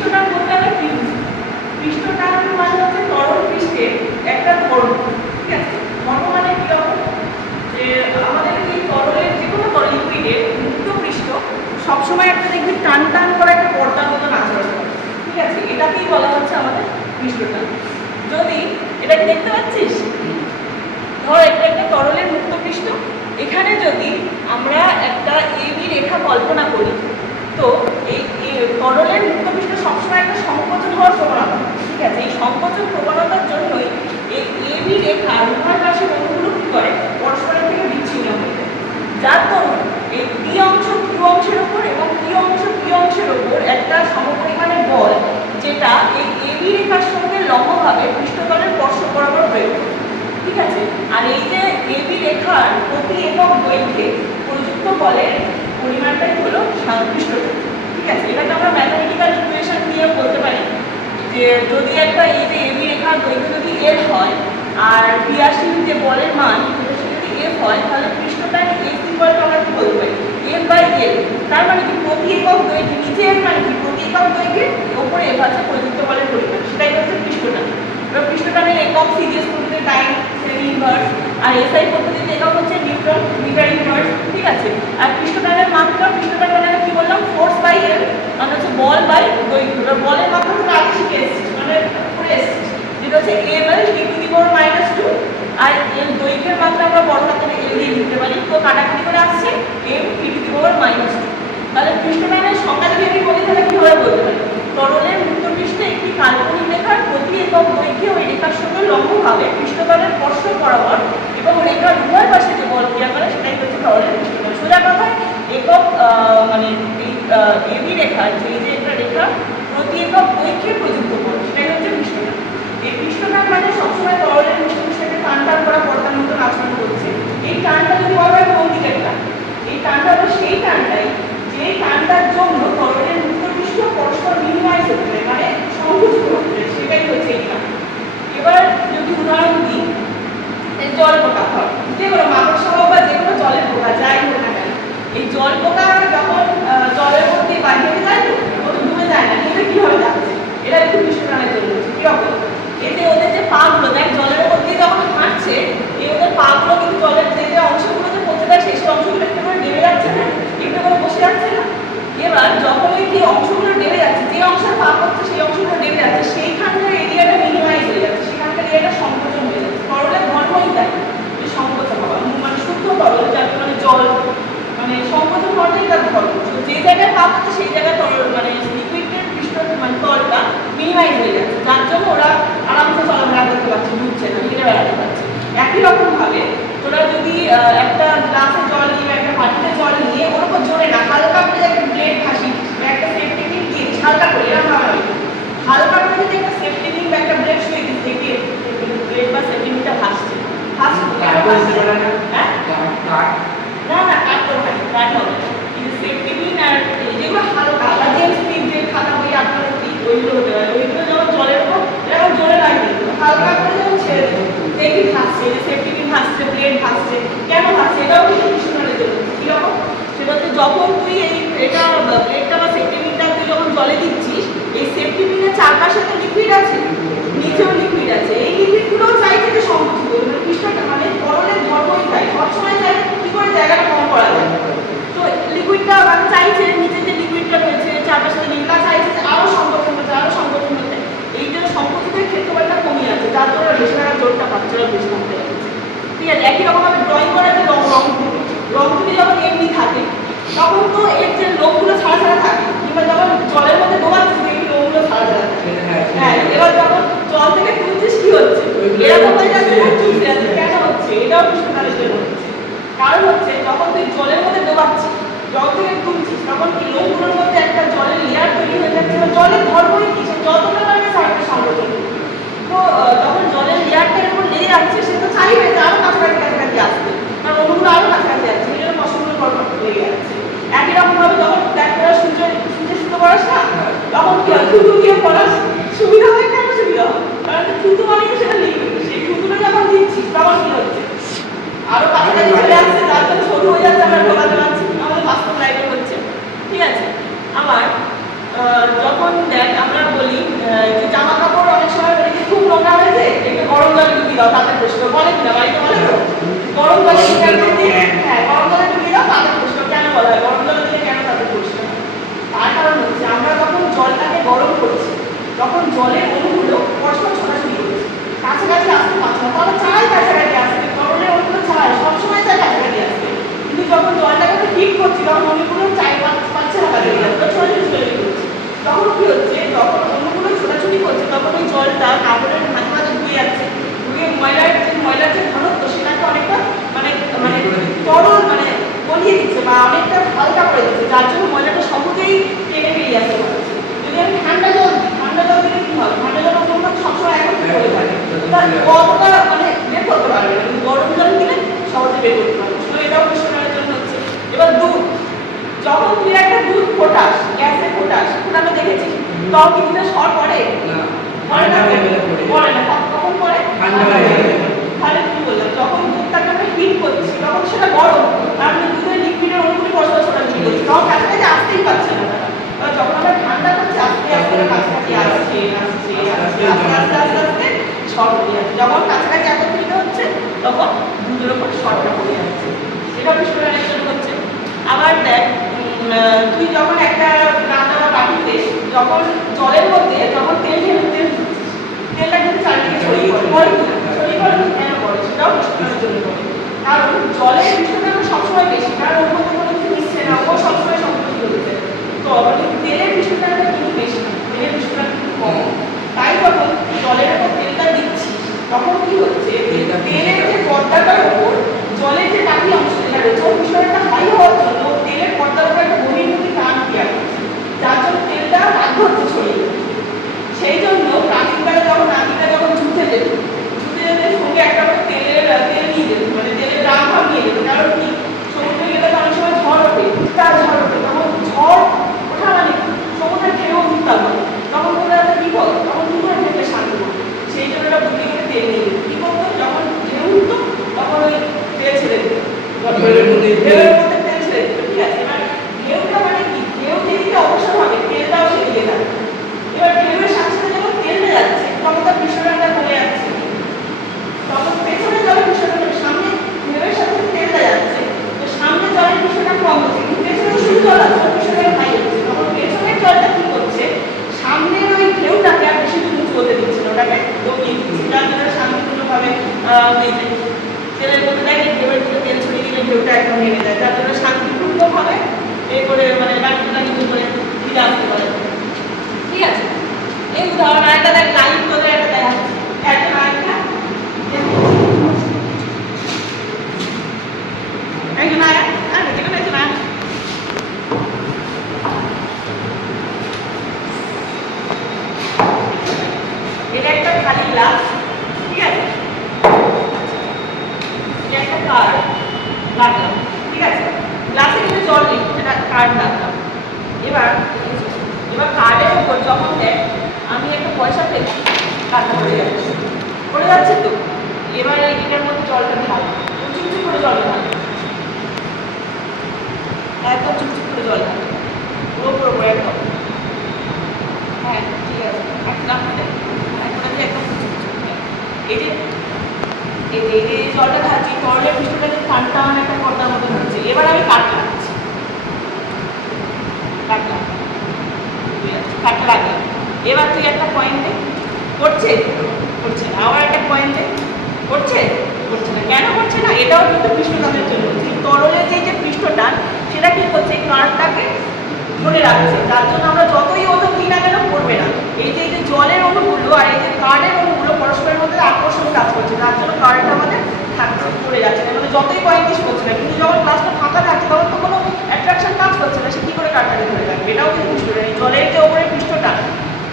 পৃষ্ঠটান বলতে আমরা কি বুঝি? পৃষ্ঠটান মানে হচ্ছে তরল পৃষ্ঠের একটা ধর্ম, ঠিক আছে? ধর্ম মানে কিরকম, যে আমাদের এই তরলের যে কোনো তরল লিকুইডের মুক্ত পৃষ্ঠ সবসময় একটা দেখবি টান টান করে একটা পর্দার মতন আচরণ করে, ঠিক আছে? এটাকেই বলা হচ্ছে আমাদের পৃষ্ঠটান। যদি এটাকে দেখতে পাচ্ছিস, ধর এটা একটা তরলের মুক্ত পৃষ্ঠ, এখানে যদি আমরা একটা এবি রেখা কল্পনা করি, তো এই তরলের মুক্ত পৃষ্ঠ সবসময় একটা সংকোচন হওয়ার প্রবণতা, ঠিক আছে? এই সংকোচন প্রবণতার জন্যই এই এবি রেখা উভয় পাশের অণুগুলো কি করে, পরস্পরের থেকে বিচ্ছিন্ন হয়ে যায়, যার দরুন এই পি অংশ কিউ অংশের ওপর এবং কিউ অংশ পি অংশের ওপর একটা সমপরিমাণে বল, যেটা এই এবি রেখার সঙ্গে লম্বভাবে পৃষ্ঠতলের স্পর্শ বরাবর প্রয়োগ করে, ঠিক আছে? আর এই যে এবি রেখার প্রতি একক দৈর্ঘ্যে প্রযুক্ত বলের পরিমাণটাই হলো পৃষ্ঠতল, ঠিক আছে? এটাকে আমরা ম্যাথমেটিক্যাল ইকুয়েশন দিয়ে বলতে পারি যে যদি একটা এই যে এবি রেখার দৈর্ঘ্য যদি এল হয় আর ক্রিয়াশীল যে বলের মান সেটা যদি এফ হয়, তাহলে পৃষ্ঠটান এফ ইকুয়াল টু আমরা কি বলতে পারি, এফ বাই এল। তার মানে কি প্রতি একক দৈর্ঘ্যে, নিচে এফ মানে কি প্রতি একক দৈর্ঘ্যে, ওপরে এফ আছে প্রযুক্ত বলের পরিমাণ, সেটাই হচ্ছে পৃষ্ঠটান। এবার পৃষ্ঠটানের একক সিরিয়াস পদ্ধতিতে টাইম, সেমি ইনভার্স, আর এসআই পদ্ধতিতে একক হচ্ছে নিউটন মিটার ইনভার্স, ঠিক আছে? আর পৃষ্ঠটানের মাত্রা, পৃষ্ঠটান মানে কি বললাম, ফোর্স বাই এল, মানে হচ্ছে বল বাই দৈর্ঘ্য। বলের মাত্রা তো আগে শিখে এসেছি, মানে পড়ে এসেছি, যেটা হচ্ছে এ বাই টি টু দি পাওয়ার -2, আর এর দৈর্ঘ্যের মাত্রা আমরা বড় হাতের এল দিয়ে লিখতে পারি, তো কাটাকুটি করে আসছে এম টি টু দি পাওয়ার -2। তাহলে পৃষ্ঠটানের সংজ্ঞা যদি আমি বলি তাহলে কিভাবে বলতে পারি, তরলের মুক্ত পৃষ্ঠে একটি কাল্পনিক রেখার প্রতি একক দৈর্ঘ্যে ওই রেখার সঙ্গে লম্বভাবে পৃষ্ঠতলের স্পর্শ বরাবর এবং রেখার উভয় পাশে যে বল ক্রিয়া করে সেটাই হচ্ছে তরলের পৃষ্ঠতল। সোজা কথায় একক মানে এই এবি রেখার যে একটা রেখা প্রতি একক দৈর্ঘ্যে প্রযুক্ত বল, সেটাই হচ্ছে পৃষ্ঠটান। এই পৃষ্ঠটান মানে সবসময় তরলের মুক্ত পৃষ্ঠকে টান টান করা পর্দার মতন আচরণ করছে। এই টানটা যদি বলা হয় কোন দিকের টান, এই টানটা হলো সেই টানটাই যে টানটার জন্য তরলের মুক্ত পৃষ্ঠ পরস্পর মিনিমাইজ হতে পারে, মানে সংকুচিত হতে পারে, সেটাই হচ্ছে এই টান। এবার যদি উদাহরণ দিই, জল পোকা হয়, যে কোনো মাকড়সা হোক বা যে কোনো জলের পোকা যাই হোক না কেন, এই জল পোকা যখন জলের মধ্যে বাইরে যায় তো ও তো ডুবে যায় না, এটা কিভাবে যাচ্ছে, এটা একটু পৃষ্ঠটানের জন্য হচ্ছে কিরকম, এতে ওদের যে পাগুলো দেখ জলের মধ্যে যখন হাঁটছে, এই ওদের পাগুলো কিন্তু জলের যে যে অংশগুলো যে পড়তে দেয় সেই অংশগুলো একটু করে নেমে যাচ্ছে না, একটু করে বসে যাচ্ছে না। এবার যখন এই যে অংশগুলো নেমে যাচ্ছে, যে অংশের পা হচ্ছে সেই অংশগুলো নেমে যাচ্ছে, সেইখানকার এরিয়াটা মিনিমাইজ হয়ে যাচ্ছে, সেখানকার এরিয়াটা সংকোচন হয়ে যাচ্ছে। তরলের ধর্মই তাই, যে সংকোচন হওয়া, মানে শুদ্ধ তরল যাকে মানে জল, মানে সংকোচন হওয়াটাই তার ধর্ম। যে জায়গায় পা হচ্ছে সেই জায়গায় তরল মানে লিকুইডের পৃষ্ঠ মানে তলটা মিনিমাইজ হয়ে যাচ্ছে, যার জন্য ওরা আরামসে চলাফেরা করতে পারছে, ডুবছে না, ঘিরে বেড়াতে পারছে। একই রকম ভাবে তোরা যদি একটা গ্লাসে জল নিয়ে একটা বাটিতে জল নিয়ে ওর উপর জোরে না, হালকা করে একটা ব্লেড ভাসিয়ে একটা সেফটি পিন দিয়ে হালকা করে, এরকম ভাবে হালকা করে যদি একটা সেফটি পিন বা একটা ব্লেড শুয়ে দিস, দেখে ব্লেড বা সেফটি পিনটা ভাসছে, ভাসছে না না কাট হবে, কাট হবে কিন্তু সেফটি পিন আর যেগুলো হালকা বা জেমস পিন যে খাতা বই আপনার ওইগুলো হতে পারে, ওইগুলো যখন জলের উপর এরকম জোরে লাগে হালকা করে যখন ছেড়ে দেবো দেখবি ভাসছে, যে সেফটি পিন ভাসছে, ব্লেড ভাসছে, কেন ভাসছে, এটাও কিন্তু পৃষ্ঠটানের জন্য। কিরকম, সেটা হচ্ছে যখন তুই এটা ব্লেডটা বা সেফটি পিনটা তুই যখন জলে দিচ্ছিস, এই সেফটি পিনের চারপাশে তো লিকুইড আছে, নিচেও লিকুইড আছে, এই লিকুইডগুলোও চাইছে যে সংকুচিত, মানে পৃষ্ঠটা মানে তরলের ধর্মই তাই, সবসময় চাই কি করে জায়গাটা কম করা যায়। তো লিকুইডটা মানে চাইছে নিচে যে লিকুইডটা রয়েছে চারপাশে লিকুইডটা চাইছে যে আরো সংকোচন হতে, আরো সংকোচন হতে, এই জন্য সংকোচনের ক্ষেত্রফলটা কমে আছে, যার জন্য বেশি টাকা জোরটা পাচ্ছে, বেশি থাকতে পারছে, ঠিক আছে? একই রকমভাবে ড্রয়িং করার যে রংগুলি যখন এমনি থাকে তখন তো এর যে লোকগুলো ছাড়া ছাড়া থাকে, কিংবা যখন জলের মধ্যে ডোবাচ্ছিস দেখবি লোকগুলো ছাড়া ছাড়া থাকে। হ্যাঁ, এবার যখন জল থেকে তুলছিস কি হচ্ছে, এরকম হয়ে যাচ্ছে, কেন হচ্ছে, এটাও পৃষ্ঠটানের জন্য হচ্ছে। কারণ হচ্ছে যখন তুই জলের মধ্যে ডোবাচ্ছিস, জল থেকে তুলছিস, তখন কি লোকগুলোর মধ্যে একটা জলের লেয়ার তৈরি হয়ে যাচ্ছে, জলের ধর্মই কি সে যতটা পারবে সারবে সংকোচন। তো যখন জলের লেয়ারটার উপর লেগে যাচ্ছে, সে তো চাইবে যে আরো কাছাকাছি কাছাকাছি আসবে, কারণ অন্যগুলো আরো কাছাকাছি আসছে, এই জন্য মশগুলো পরপর লেগে যাচ্ছে। একই রকম ভাবে যখন যখন দেখ আমরা বলি যে জামা কাপড় অনেক সময় বলি যে খুব নোংরা হয়েছে একটু গরম জলে ডুবিয়ে দাও তাতে পরিষ্কার বলে কিনা বাড়িতে বলে তো গরম জলে হ্যাঁ গরম জলে ডুবিয়ে দাও তাতে পরিষ্কার কেন বলা হয় গরম জলে দিলে কেন তাতে পরিষ্কার তার কারণ হচ্ছে আমরা যখন জলটাকে গরম করছি তখন জলের অণুগুলো পরস্পর ছোটাছুটি করছে কাছাকাছি আসতে পারছে না তবে চাই কাছাকাছি আসবে তরলের অণুগুলো চাই সবসময় চাই কাছাকাছি আসবে কিন্তু যখন জলটাকে হিট করছি তখন অণুগুলো চাই পাচ্ছে না কাছাকাছি আসবে ছোটাছুটি করছে তখন কি হচ্ছে যখন অন্যগুলো ছোটাছুটি করছে তখন ওই জলটা কাপড়ের মাঝে মাঝে ধুয়ে যাচ্ছে ধুয়ে ময়লার যে ঘনত্ব সেটাকে অনেকটা মানে মানে তরল মানে গলিয়ে দিচ্ছে বা অনেকটা হালকা করে দিচ্ছে যার জন্য ময়লাটা সহজেই টেনে বেরিয়ে আসতে পারছে যদি আমি ঠান্ডা জল দিলে কি হবে ঠান্ডা জল অন্য সবসময় এখন করে থাকে কতটা মানে বের করতে পারবে না কিন্তু গরম জল দিলে সহজে বের করতে পারবে তো এটাও পরিষ্কারের জন্য হচ্ছে এবার দুধ যখন তুই একটা দুধ ফোটাস গ্যাসে ফোটানো দেখেছিস তখন কি দুধে সর পড়ে পড়ে না কখন পড়ে তাহলে কি বললাম যখন দুধটাকে আমরা হিট করছি তখন সেটা গরম আর দুধের লিকুইডের অণুগুলি পরস্পর ছোটাছুটি করছে তখন কাছাকাছি আসতেই পারছে না তারা যখন আমরা ঠান্ডা করছি আস্তে আস্তে কাছাকাছি আস্তে সর পড়ে যাচ্ছে যখন কাছাকাছি একত্রিত হচ্ছে তখন দুধের ওপর সরটা পড়ে যাচ্ছে এটা বিস্ফোরণের জন্য হচ্ছে আবার দেখ তুই যখন একটা রান্না বা বাটিতে যখন জলের মধ্যে যখন তেলটা কিন্তু চারিদিকে ছড়িয়ে পড়ে কেন পড়ে সেটাও বিস্ফোরণের জন্য পড়ে কারণ জলের বিস্ফোরণ সবসময় বেশি কারণ ওর মধ্যে কোনো কিছু মিশছে না ও সবসময় সংকুচিত হচ্ছে তো তেলের বিস্ফোরণটা কিন্তু বেশি না তেলের বিস্ফোরণ কিন্তু কম তাই যখন জলের উপর তেলটা দিচ্ছি তখন কি হচ্ছে তেলের যে পর্দাটার উপর জলের যে বাকি অংশ যেটা রয়েছে ওর বিস্ফোরণটা হাই হওয়ার জন্য তেলের পর্দার উপর একটা বহির্মুখী টান ক্রিয়া করছে যার জন্য তেলটা রাজভর্তি ছড়িয়ে সেই জন্য প্রাচীনকালে যখন যুদ্ধে যেত সঙ্গে একটা তেল নিয়ে যেত মানে তেলের রাগ ভাব নিয়ে যেত কারণ কি সমুদ্রে গেলে অনেক সময় ঝড় ওঠে ঝড় ওঠে তখন ঝড় ওঠা মানে সমুদ্রের ঢেউ উত্তাপ হয় তখন কোনো একটা বিপদ তখন কি করে ঢেউকে শান্ত করতো সেই জন্য একটা বুদ্ধি করে তেল নিয়ে যেত কি করতো যখন ঢেউ উঠতো তখন ওই তেল ছেড়ে দিত ঢেউয়ের মধ্যে তেল ছেড়ে দিত ঠিক আছে এবার ঢেউটা মানে কি ঢেউ যেদিকে অবসর হবে তেলটাও সেদিকে থাকবে এবার ঢেউয়ের সাথে সাথে যখন তেলটা যাচ্ছে তখন তার বিস্ফোরণটা কমে যাচ্ছে তখন পেছনে জলের বিস্ফোরণ সামনে ঢেউয়ের সাথে তেলটা যাচ্ছে তো সামনে জলের বিস্ফোরণ কম হচ্ছে কিন্তু পেছনে শুধু জল আছে বিস্ফোরণ হাই হচ্ছে তখন পেছনের জলটা কি করছে সামনের ওই ঢেউটাকে আর বেশি দূর উঁচু হতে দিচ্ছে না ওটাকে দমিয়ে দিচ্ছে যার জন্য শান্তিপূর্ণভাবে তেলের মধ্যে দেখে ঢেউয়ের দিকে তেল ছড়িয়ে দিলে ঢেউটা একদম নেমে যায় যার জন্য শান্তিপূর্ণভাবে এই করে মানে বাকিটা কিছু করে ফিরে আসতে পারে ঠিক আছে এই উদাহরণ আরেকটা দেখ লাইভ তোদের একটা দেখাচ্ছি একটা আরেকটা একজন আয়া আর যেখানে একজন আয়া এটা একটা খালি গ্লাস ঠিক আছে এটা একটা কার্ড রাখলাম ঠিক আছে গ্লাসে কিন্তু জল নেই এটা কার্ড রাখলাম এবার কার্ডের উপর যখন দেখ আমি একটা পয়সা ফেলছি কার্ডটা পড়ে যাচ্ছে তো এবার এটার মধ্যে জলটা ঢাল চুপচুপ করে জলটা ঢাল একদম চুপচুপ করে জল ঢাল পুরো একদম হ্যাঁ ঠিক আছে একদম এই যে জলটা ঢালছি তরলের পৃষ্ঠটা যে টান একটা পর্দার মতো হচ্ছে এবার আমি কাঠটা রাখছি কাঠটা রাখলাম এবার তুই একটা পয়েন্টে করছে না আবার একটা পয়েন্টে করছে না কেন করছে না এটাও কিন্তু পৃষ্ঠটানের জন্য তরলের যে পৃষ্ঠটান সেটা কি করছে এই কাঠটাকে ধরে রাখছে যার জন্য আমরা যতই ওজন দিই না কেন পড়বে না এই যে জলের অণুগুলো আর এই যে কার্ডের অণুগুলো পরস্পরের মধ্যে আকর্ষণ কাজ করছে যার জন্য কার্ডটা আমাদের থাকছে পড়ে যাচ্ছে না মানে যতই পয়েন্টিস করছে না কিন্তু যখন ক্লাসটা ফাঁকা থাকছে তখন তো কোনো অ্যাট্রাকশন কাজ করছে না সে কী করে কার্ডটাকে ধরে রাখবে এটাও কিন্তু পৃষ্ঠটা এই জলের যে ওপরের পৃষ্ঠটা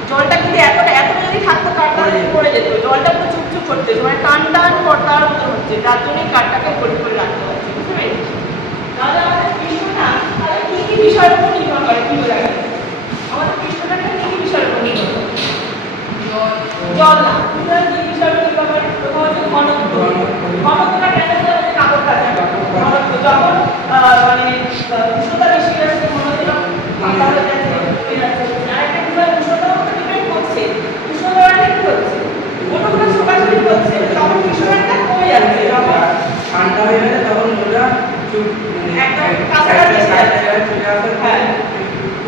জলটা কিন্তু এতটা যদি থাকতো কার্ডটা পড়ে যেত জলটা পুরো চুপচুপ করতে মানে টান পর্দার মতো হচ্ছে যার জন্য এই কার্ডটাকে করে রাখতে হচ্ছে বুঝতে পেরেছি তাহলে আমাদের পৃষ্ঠটা তাহলে কী কী বিষয়ের উপর নির্ভর করে কী বলে রাখে আমাদের পৃষ্ঠটা কী কী বিষয়ের উপর নির্ভর করে জল না কী বিষয়ের উপর নির্ভর করে প্রথম হচ্ছে ঘনত্বটা কেন আমাদের কাপড় কাচা ঘনত্ব যখন মানে উষ্ণতা বেশি হয়ে যাচ্ছে ঘনত্ব পাতলা হয়ে যাচ্ছে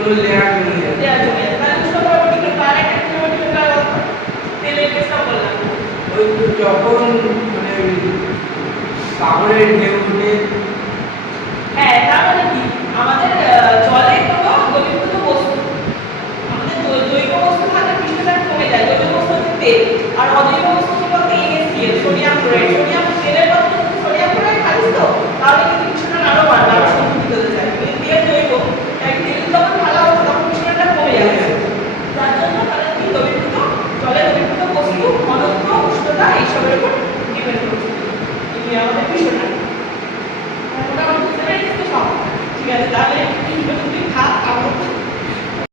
ওগুলো লেয়ার জমে যায়। দেওয়া জমে যায়, তাহলে উষ্ণ প্রভাবে কি করবে? আরেকটা কি প্রভাবে কি করবে? তেলের কেসটা বললাম। ওই তো যখন মানে সাগরের ঢেউ উঠে। হ্যাঁ, তার মানে কি আমাদের